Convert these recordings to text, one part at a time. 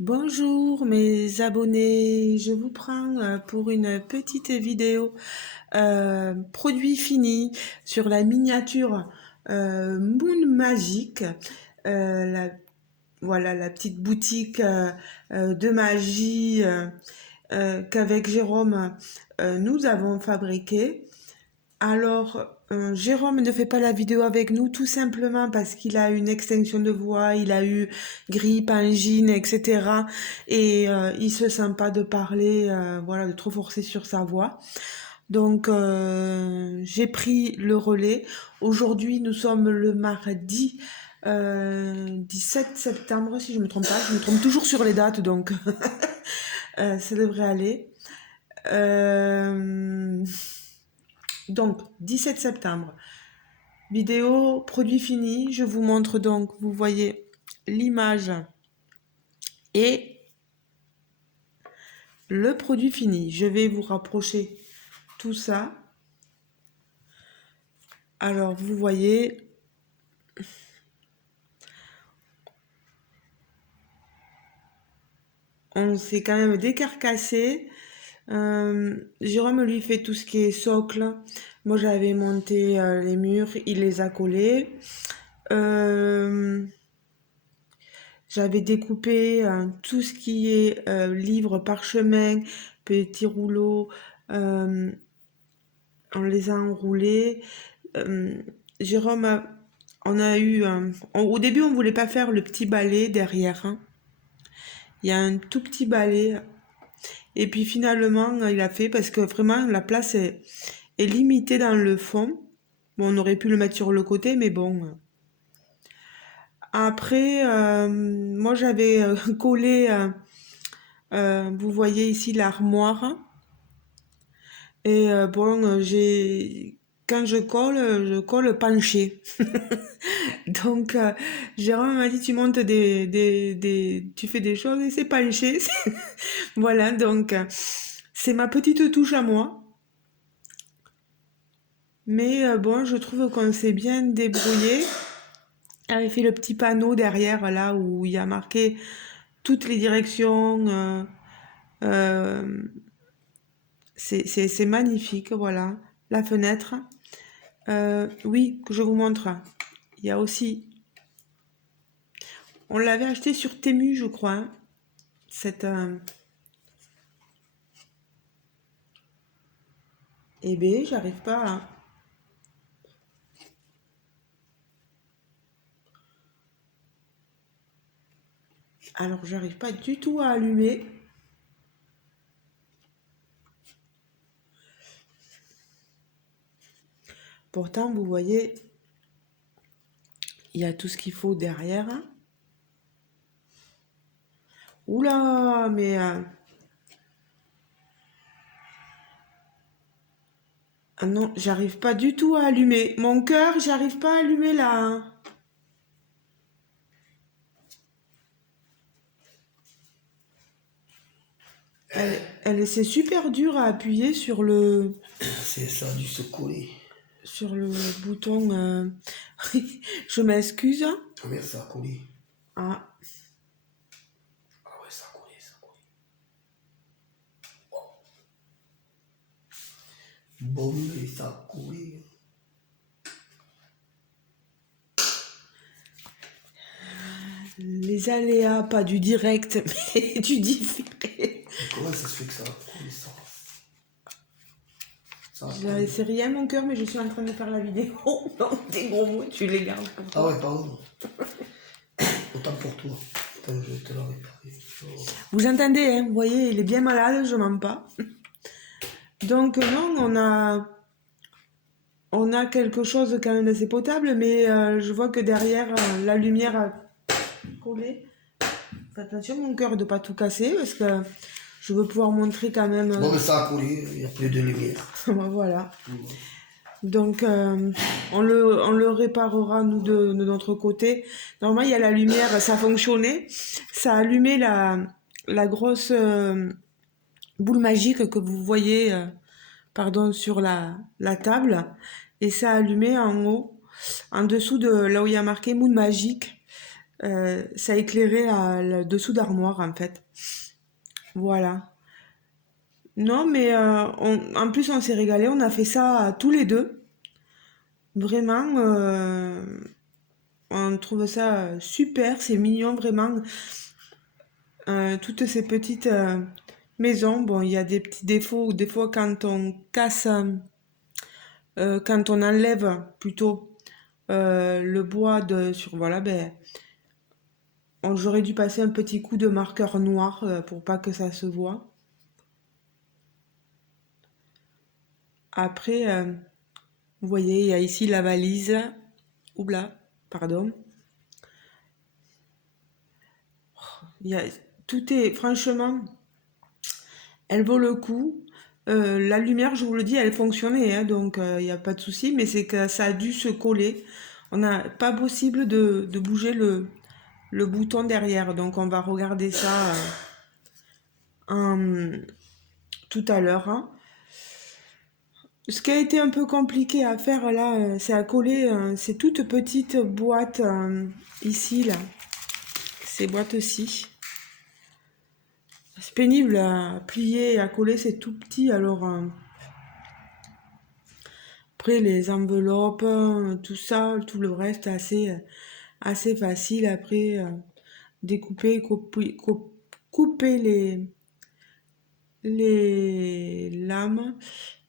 Bonjour mes abonnés, je vous prends pour une petite vidéo produit fini sur la miniature Moon Magique, la, voilà la petite boutique de magie qu'avec Jérôme nous avons fabriquée. Alors, Jérôme ne fait pas la vidéo avec nous tout simplement parce qu'il a une extinction de voix, il a eu grippe, angine, etc. Et il se sent pas de parler, voilà, de trop forcer sur sa voix. Donc, j'ai pris le relais. Aujourd'hui, nous sommes le mardi 17 septembre, si je me trompe pas. Je me trompe toujours sur les dates, donc ça devrait aller. Euh, donc, 17 septembre. Vidéo produit fini, je vous montre donc, vous voyez l'image et le produit fini. Je vais vous rapprocher tout ça. Alors vous voyez, on s'est quand même décarcassé. Jérôme lui fait tout ce qui est socle. Moi j'avais monté les murs, il les a collés. J'avais découpé tout ce qui est livres, parchemin, petits rouleaux. On les a enroulés. Euh, Jérôme, on a eu au début, on voulait pas faire le petit balai derrière, hein. Il y a un tout petit balai. Et puis finalement, il a fait parce que vraiment, la place est limitée dans le fond. Bon, on aurait pu le mettre sur le côté, mais bon. Après, moi, j'avais collé, vous voyez ici l'armoire. Et bon, quand je colle penché. Donc, Jérôme m'a dit, tu montes tu fais des choses et c'est penché. Voilà, donc, c'est ma petite touche à moi. Mais bon, je trouve qu'on s'est bien débrouillé. J'avais fait le petit panneau derrière, là, où il y a marqué toutes les directions. Euh, c'est magnifique, voilà. La fenêtre. Oui, que je vous montre. Il y a aussi... On l'avait acheté sur Temu, je crois, hein, cette... Eh bien, j'arrive pas à... Alors, j'arrive pas du tout à allumer. Pourtant, vous voyez, il y a tout ce qu'il faut derrière. Oula, mais... ah non, j'arrive pas du tout à allumer. Mon cœur, j'arrive pas à allumer là. C'est super dur à appuyer C'est ça, du se coller. sur le bouton. Je m'excuse. Ah merde, ça a collé. Ah, Ah ouais, ça a collé, ça a collé. Bon, mais ça a collé. les aléas, pas du direct, mais du différé. Mais comment ça se fait que ça a collé ça? Ça a C'est collé. rien mon cœur, mais je suis en train de faire la vidéo. Non, tes gros mots, tu les gardes pour Ah toi. ouais, pardon. Autant pour toi. Attends, je vais te la réparer. Oh. Vous entendez, hein, vous voyez, il est bien malade, je mens pas. Donc non, on a quelque chose quand même d'assez potable, mais je vois que derrière, la lumière a collé. Faites attention mon cœur de pas tout casser, parce que je veux pouvoir montrer quand même... Bon, mais ça a collé, il n'y a plus de lumière. Voilà. Donc, on le réparera, nous, de notre côté. Normalement, il y a la lumière, ça fonctionnait. Ça allumait la grosse boule magique que vous voyez pardon, sur la table. Et ça allumait en haut, en dessous de là où il y a marqué Moon Magique. ça éclairait le dessous d'armoire en fait. Voilà. Non, mais en plus on s'est régalé, on a fait ça tous les deux. Vraiment, on trouve ça super, c'est mignon vraiment. Toutes ces petites maisons, bon, il y a des petits défauts, des fois quand on casse, quand on enlève plutôt le bois sur, voilà, ben, j'aurais dû passer un petit coup de marqueur noir pour pas que ça se voit. Après, vous voyez, il y a ici la valise. Oula, pardon. Il y a, tout est, franchement, elle vaut le coup. La lumière, je vous le dis, elle fonctionnait, hein, donc il n'y a pas de souci, mais c'est que ça a dû se coller. On n'a pas possible de bouger le bouton derrière, donc on va regarder ça tout à l'heure, hein. Ce qui a été un peu compliqué à faire là, c'est à coller ces toutes petites boîtes ici, là, ces boîtes-ci. C'est pénible à plier et à coller, c'est tout petit, alors après les enveloppes, tout ça, tout le reste, assez facile. Après, découper, couper les lames,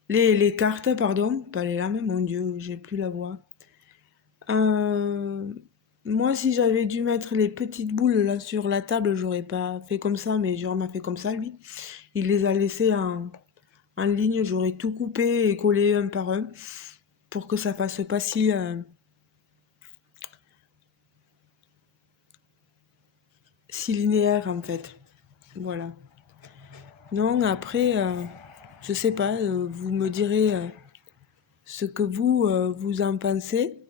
les cartes, pardon, pas les lames, mon Dieu, j'ai plus la voix. Euh, Moi, si j'avais dû mettre les petites boules là sur la table, j'aurais pas fait comme ça, mais Jérôme a fait comme ça, lui. Il les a laissées en ligne, j'aurais tout coupé et collé un par un pour que ça fasse pas si linéaire en fait. Voilà. Non, après, je sais pas, vous me direz ce que vous en pensez.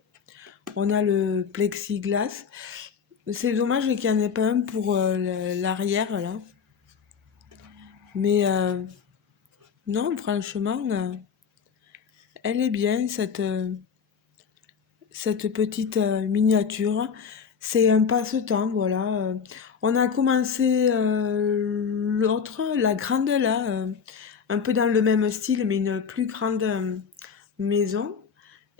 On a le plexiglas. C'est dommage qu'il n'y en ait pas un pour l'arrière là. Mais non, franchement, elle est bien cette petite miniature. C'est un passe-temps, voilà. On a commencé l'autre, la grande là, un peu dans le même style, mais une plus grande maison.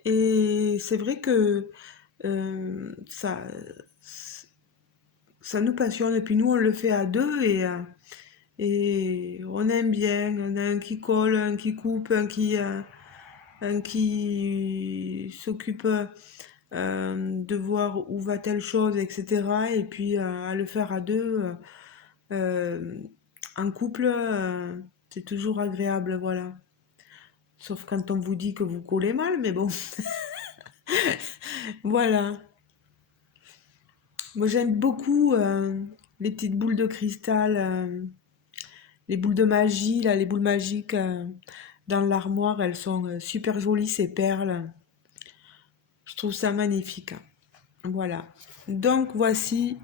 Et c'est vrai que ça, ça nous passionne. Et puis nous, on le fait à deux et on aime bien. On a un qui colle, un qui coupe, un qui s'occupe de voir où va telle chose, etc. Et puis à le faire à deux, euh, en couple, c'est toujours agréable, voilà. Sauf quand on vous dit que vous collez mal, mais bon, voilà. Moi j'aime beaucoup les petites boules de cristal, les boules de magie, là, les boules magiques dans l'armoire, elles sont super jolies, ces perles. Je trouve ça magnifique. Voilà. Donc voici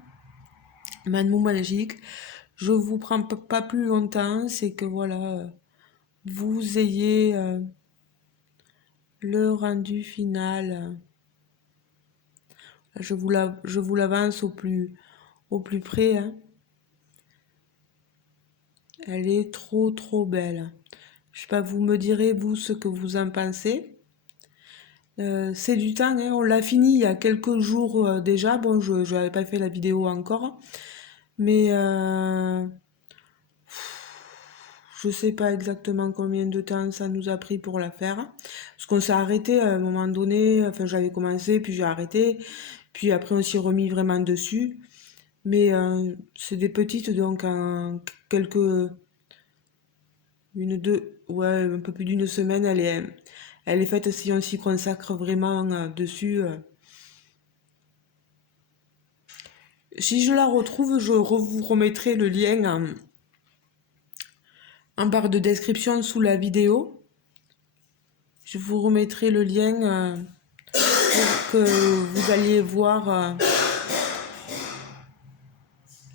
Manon Magique. Je vous prends pas plus longtemps, c'est que voilà, vous ayez le rendu final. Je vous l'avance au plus près, hein. Elle est trop belle. Je sais pas, vous me direz vous ce que vous en pensez. C'est du temps, hein. On l'a fini il y a quelques jours déjà. Bon, je n'avais pas fait la vidéo encore, mais je sais pas exactement combien de temps ça nous a pris pour la faire. Parce qu'on s'est arrêté à un moment donné. Enfin, j'avais commencé, puis j'ai arrêté. Puis après, on s'y remis vraiment dessus. Mais c'est des petites, donc en quelques... Une, deux... Ouais, un peu plus d'une semaine, elle est faite si on s'y consacre vraiment dessus. Si je la retrouve, vous remettrai le lien en barre de description sous la vidéo. Je vous remettrai le lien pour que vous alliez voir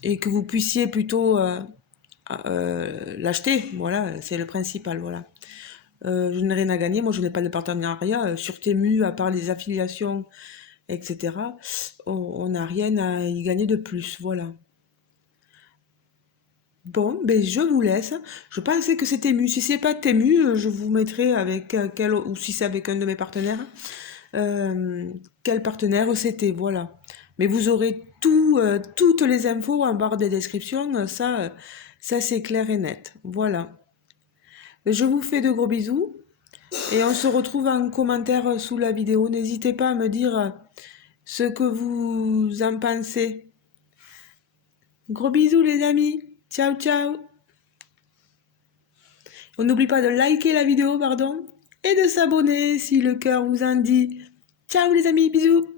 et que vous puissiez plutôt l'acheter. Voilà, c'est le principal. Voilà. Je n'ai rien à gagner. Moi, je n'ai pas de partenariat sur Temu, à part les affiliations etc., on n'a rien à y gagner de plus, voilà. Bon, ben je vous laisse. Je pensais que c'était Temu. Si c'est pas Temu, je vous mettrai avec quel, ou si c'est avec un de mes partenaires, quel partenaire c'était, voilà. Mais vous aurez toutes les infos en barre de description, ça c'est clair et net. Voilà. Je vous fais de gros bisous et on se retrouve en commentaire sous la vidéo. N'hésitez pas à me dire ce que vous en pensez. Gros bisous les amis. Ciao ciao. On n'oublie pas de liker la vidéo, pardon, et de s'abonner si le cœur vous en dit. Ciao les amis, bisous.